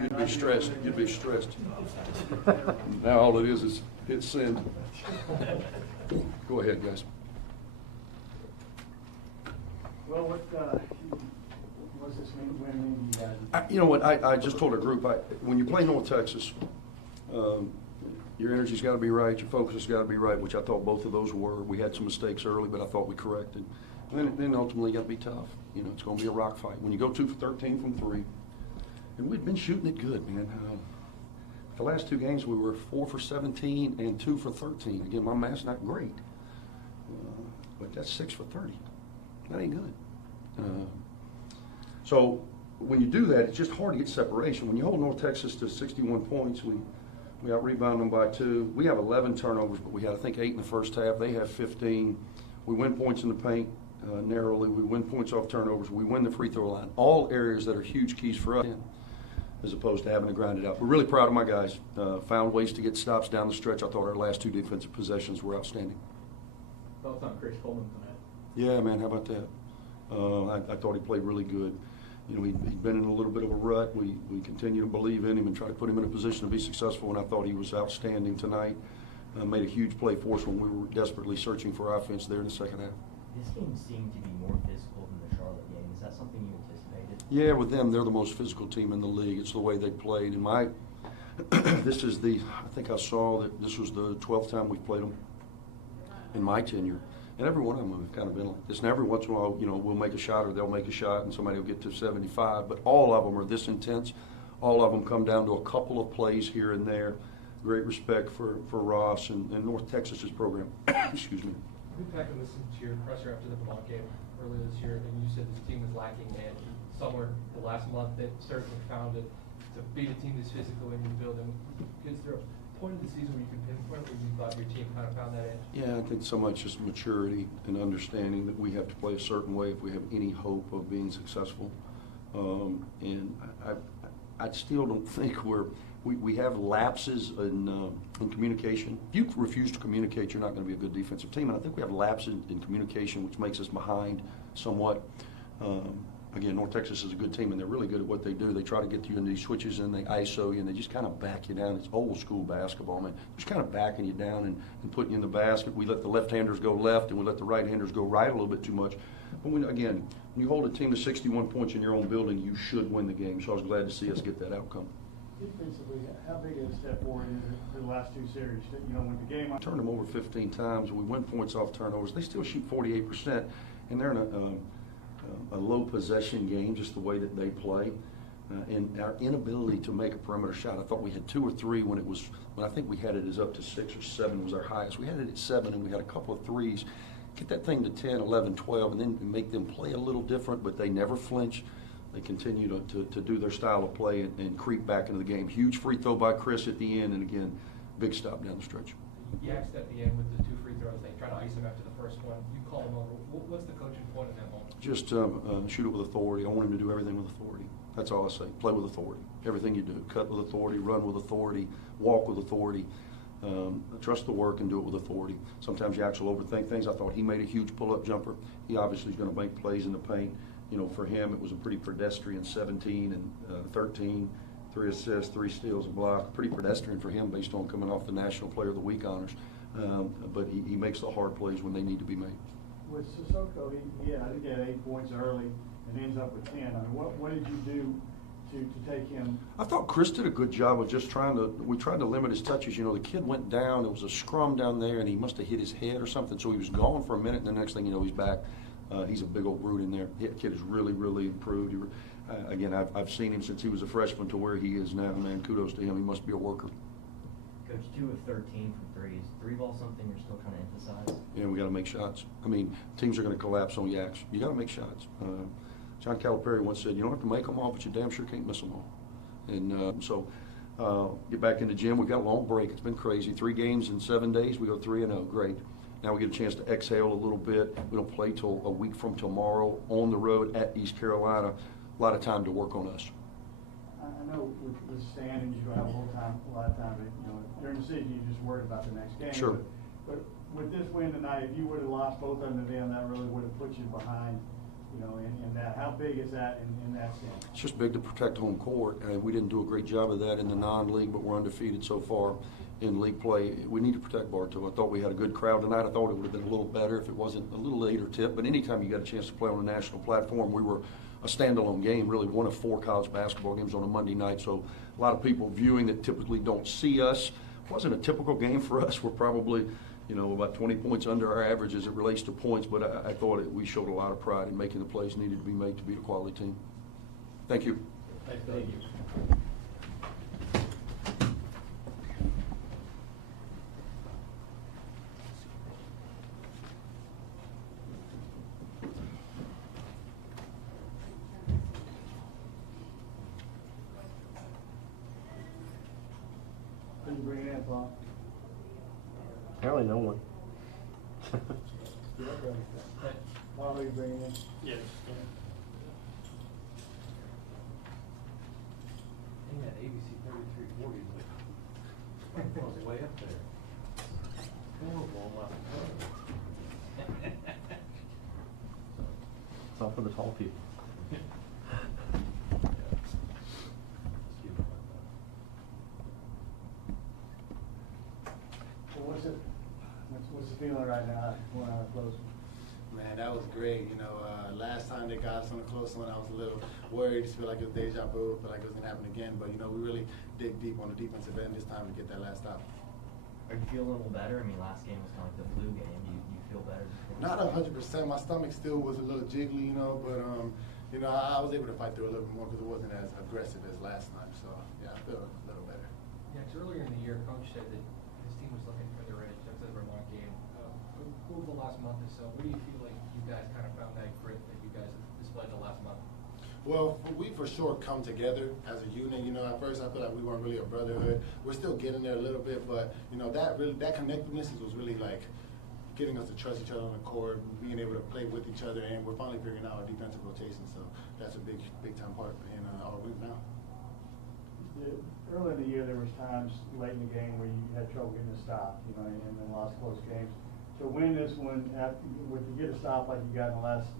You'd be stressed. You'd be stressed. Now all it is hit send. Go ahead, guys. Well, what's this mean to you guys? You know what? I just told a group, when you play North Texas, your energy's got to be right, your focus has got to be right, which I thought both of those were. We had some mistakes early, but I thought we corrected. And then ultimately got to be tough. You know, it's going to be a rock fight. When you go 2 for 13 from 3, and we'd been shooting it good, man. The last 2 games we were 4 for 17 and 2 for 13. Again, my math's not great, but that's 6 for 30. That ain't good. So when you do that, it's just hard to get separation. When you hold North Texas to 61 points, we out-rebound them by 2. We have 11 turnovers, but we had, I think, 8 in the first half. They have 15. We win points in the paint narrowly. We win points off turnovers. We win the free throw line. All areas that are huge keys for us, as opposed to having to grind it out. We're really proud of my guys. Found ways to get stops down the stretch. I thought our last 2 defensive possessions were outstanding. Thoughts on Chris Coleman tonight? Yeah, man, how about that? I thought he played really good. You know, he'd been in a little bit of a rut. We continue to believe in him and try to put him in a position to be successful, and I thought he was outstanding tonight. Made a huge play for us when we were desperately searching for offense there in the second half. This game seemed to be more physical than the Charlotte game. Is that something you anticipated? Yeah, with them, they're the most physical team in the league. It's the way they played. And this is I think I saw that this was the 12th time we've played them in my tenure. And every one of them have kind of been like this. And every once in a while, you know, we'll make a shot or they'll make a shot and somebody will get to 75. But all of them are this intense. All of them come down to a couple of plays here and there. Great respect for Ross and North Texas's program. Excuse me. We back and listened to your presser after the Vermont game earlier this year, and you said this team was lacking, and somewhere the last month they certainly found it to beat a team this physical in your building. Is there a point of the season where you can pinpoint where you thought your team kind of found that edge? Yeah, I think so much just maturity and understanding that we have to play a certain way if we have any hope of being successful. And I still don't think we have lapses in communication. If you refuse to communicate, you're not going to be a good defensive team. And I think we have lapses in communication, which makes us behind somewhat. Again, North Texas is a good team, and they're really good at what they do. They try to get you in these switches, and they ISO you, and they just kind of back you down. It's old school basketball, man. Just kind of backing you down and putting you in the basket. We let the left-handers go left, and we let the right-handers go right a little bit too much. But when you hold a team to 61 points in your own building, you should win the game. So I was glad to see us get that outcome. Defensively, how big of a step forward is it for the last 2 series? You know, when the game I turned them over 15 times. We win points off turnovers. They still shoot 48%, and they're in a low possession game, just the way that they play. And our inability to make a perimeter shot. I thought we had 2 or 3 when I think we had it as up to 6 or 7 was our highest. We had it at 7, and we had a couple of threes. Get that thing to 10, 11, 12, and then make them play a little different, but they never flinch. They continue to do their style of play and creep back into the game. Huge free throw by Chris at the end, and again, big stop down the stretch. You asked at the end with the 2 free throws, they try to ice him after the first one. You call him over. What's the coaching point in that moment? Just shoot it with authority. I want him to do everything with authority. That's all I say. Play with authority. Everything you do. Cut with authority, run with authority, walk with authority. Trust the work and do it with authority. Sometimes you actually overthink things. I thought he made a huge pull-up jumper. He obviously is going to make plays in the paint. You know, for him, it was a pretty pedestrian 17 and 13, 3 assists, 3 steals, a block. Pretty pedestrian for him based on coming off the National Player of the Week honors. But he makes the hard plays when they need to be made. With Sissoko, I think he had 8 points early and ends up with 10. I mean, what did you do to take him? I thought Chris did a good job of just we tried to limit his touches. You know, the kid went down. It was a scrum down there, and he must have hit his head or something. So he was gone for a minute, and the next thing you know, he's back. He's a big old brute in there. The kid has really, really improved. Again, I've seen him since he was a freshman to where he is now. Man, kudos to him. He must be a worker. Coach, 2 of 13 from 3. Is 3-ball something you're still trying to emphasize? Yeah, we got to make shots. I mean, teams are going to collapse on yaks. You got to make shots. John Calipari once said, you don't have to make them all, but you damn sure can't miss them all. And so get back in the gym. We've got a long break. It's been crazy. 3 games in 7 days. We go 3-0. Great. Now we get a chance to exhale a little bit. We don't play till a week from tomorrow on the road at East Carolina. A lot of time to work on us. I know with standings, you have a lot of time. During the season, you're just worried about the next game. Sure. But with this win tonight, if you would have lost both of them to them, that really would have put you behind you know, in that. How big is that in that sense? It's just big to protect home court, and we didn't do a great job of that in the non-league, but we're undefeated so far in league play. We need to protect Bartow. I thought we had a good crowd tonight. I thought it would have been a little better if it wasn't a little later tip, but anytime you got a chance to play on a national platform, we were a standalone game, really one of 4 college basketball games on a Monday night, so a lot of people viewing that typically don't see us. It wasn't a typical game for us. We're probably, you know, about 20 points under our average as it relates to points, but I thought we showed a lot of pride in making the plays needed to be made to beat a quality team. Thank you. Thank you. Who you bring in, Paul? Apparently no one. Paul, who you bring in? Yes. Dang, that ABC 3340 was way up there. Horrible on my It's all for the tall people. Well, what's the feeling right now, going out of close? Man, that was great. You know, last time they got us on a close one, I was a little worried. Just feel like it was deja vu. Feel like it was gonna happen again. But you know, we really dig deep on the defensive end this time to get that last stop. Are you feeling a little better? I mean, last game was kind of like the flu game. You feel better? Not 100%. My stomach still was a little jiggly, you know, but you know, I was able to fight through a little bit more because it wasn't as aggressive as last time. So yeah, I feel a little better. Yeah, 'cause earlier in the year, Coach said that his team was looking for their edge after the Vermont game. Over the last month or so, what do you feel like you guys kind of found that grit that you guys have displayed the last month? Well, we for sure come together as a unit. You know, at first I feel like we weren't really a brotherhood. We're still getting there a little bit, but you know, that connectiveness was really like getting us to trust each other on the court, being able to play with each other, and we're finally figuring out our defensive rotation. So that's a big time part in our win now. Early in the year, there was times late in the game where you had trouble getting a stop, you know, and then lost close games. To win this one, to get a stop like you got in the last,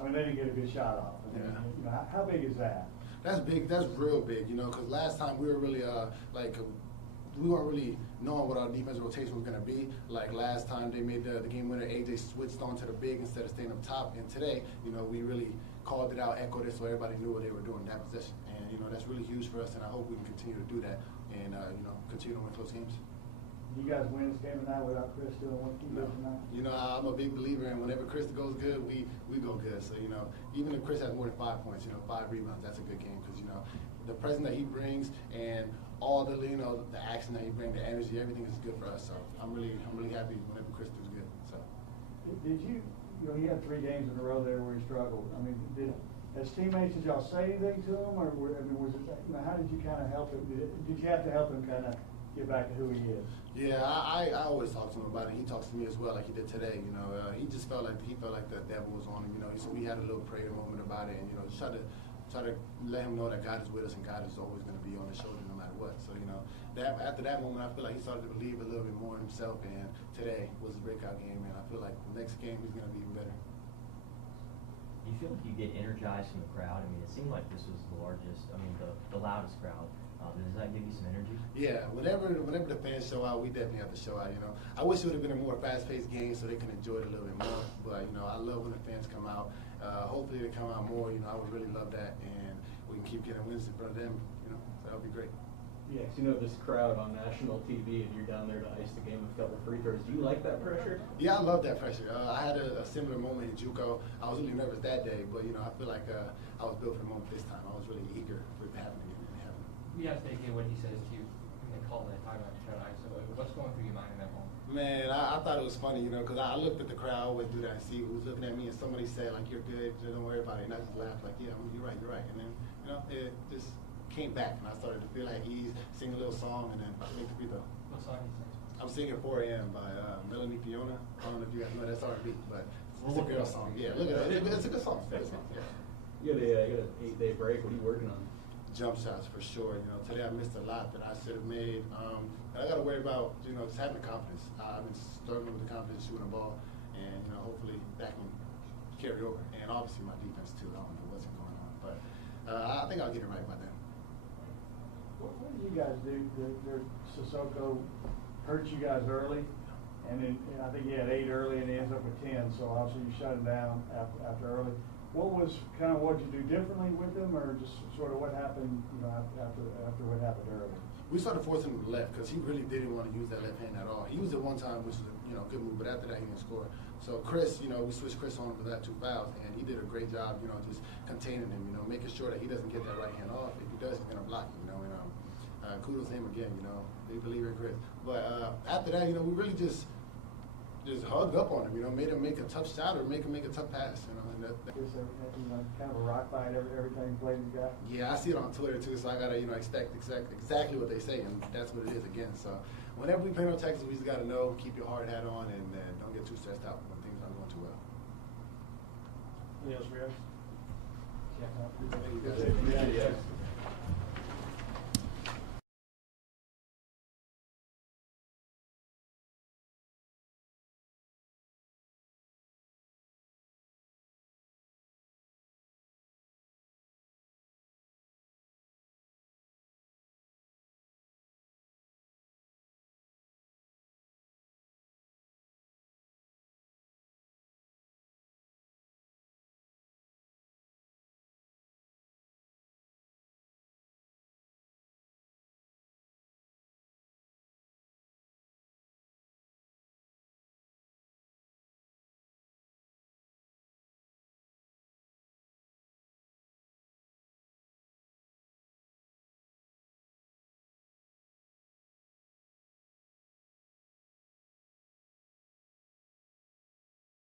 I mean, they didn't get a good shot off. I mean, Yeah. you know, how big is that? That's big. That's real big. You know, because last time we were really we weren't really knowing what our defensive rotation was going to be. Like last time they made the game winner, AJ switched onto the big instead of staying up top. And today, you know, we really called it out, echoed it, so everybody knew what they were doing in that position. And you know, that's really huge for us. And I hope we can continue to do that and you know, continue to win close games. You guys win this game tonight without Chris doing what he did tonight? You know, I'm a big believer in whenever Chris goes good, we go good. So, you know, even if Chris has more than 5 points, you know, 5 rebounds, that's a good game because, you know, the presence that he brings and all the, you know, the action that he brings, the energy, everything is good for us. So I'm really happy whenever Chris does good. So. Did you know, he had 3 games in a row there where he struggled. I mean, as teammates, did y'all say anything to him, or was it, you know, how did you kind of help him? Did you have to help him kind of get back to who he is? Yeah, I always talk to him about it. He talks to me as well, like he did today. You know, he just felt like the devil was on him. You know, so we had a little prayer moment about it, and you know, just try to let him know that God is with us and God is always going to be on his shoulder no matter what. So you know, that after that moment, I feel like he started to believe a little bit more in himself. And today was his breakout game, and I feel like the next game he's going to be even better. Do you feel like you get energized from the crowd? I mean, it seemed like this was the largest, I mean, the loudest crowd. Does that give you some energy? Yeah, whenever the fans show out, we definitely have to show out. You know, I wish it would have been a more fast-paced game so they can enjoy it a little bit more. But you know, I love when the fans come out. Hopefully they come out more. You know, I would really love that, and we can keep getting wins in front of them. You know, so that would be great. Yes, you know this crowd on national TV, and you're down there to ice the game with a couple free throws. Do you like that pressure? Yeah, I love that pressure. I had a similar moment in JUCO. I was really nervous that day, but you know, I feel like I was built for the moment this time. I was really eager for it to happen again. We have to take in what he says to you and then call that timeout to try to ice. So what's going through your mind in that moment? Man, I thought it was funny, you know, because I looked at the crowd. I always do that and see who was looking at me, and somebody said, like, you're good, don't worry about it. And I just laughed, like, yeah, you're right. And then, you know, it just came back, and I started to feel at ease, sing a little song, and then make the free throw. What song is it? I'm singing 4 a.m. by Melanie Fiona. I don't know if you guys know that's R&B, but it's a girl song. Yeah, look at it. It's a good song. It's a good song. Yeah. You got an 8-day break. What are you working on? Jump shots for sure. You know, today I missed a lot that I should have made. And I got to worry about, you know, just having the confidence. I've been struggling with the confidence shooting the ball, and you know, hopefully that can carry over. And obviously my defense too. I don't know what's going on, but I think I'll get it right by then. What did you guys do? Sissoko hurt you guys early, and then I think he had 8 early, and he ends up with 10. So obviously you shut him down after early. What was what you do differently with him, or just sort of what happened, after what happened early? We started forcing him to left because he really didn't want to use that left hand at all. He used it one time, which was a good move, but after that he didn't score. So Chris, we switched Chris on for that 2 fouls, and he did a great job, just containing him, making sure that he doesn't get that right hand off. If he does, he's gonna block you, and kudos to him again, big believer in Chris. But after that, we really just hugged up on him, made him make a tough shot or make him make a tough pass, and It's kind of a rock fight every time you play these guys. Yeah, I see it on Twitter too, so I gotta expect exactly what they say, and that's what it is again. So whenever we play on Texas, we just gotta know, keep your hard hat on, and don't get too stressed out when things aren't going too well. Anything else, Rios? Yeah. Yeah.